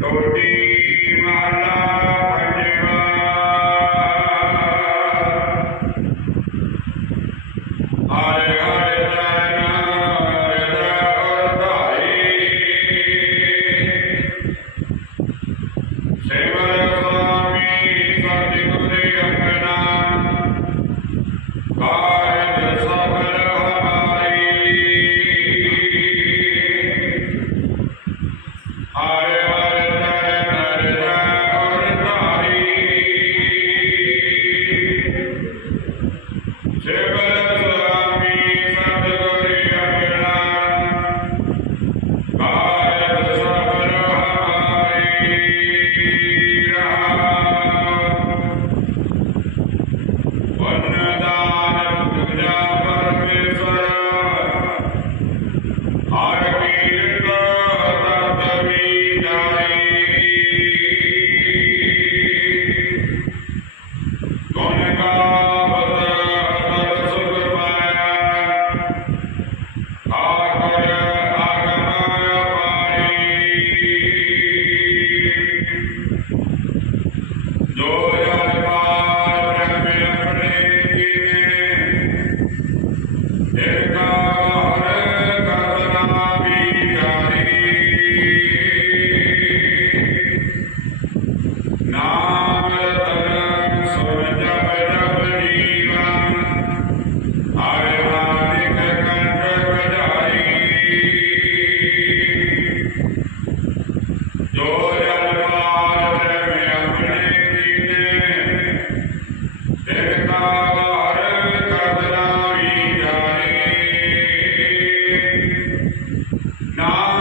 Tony. Nó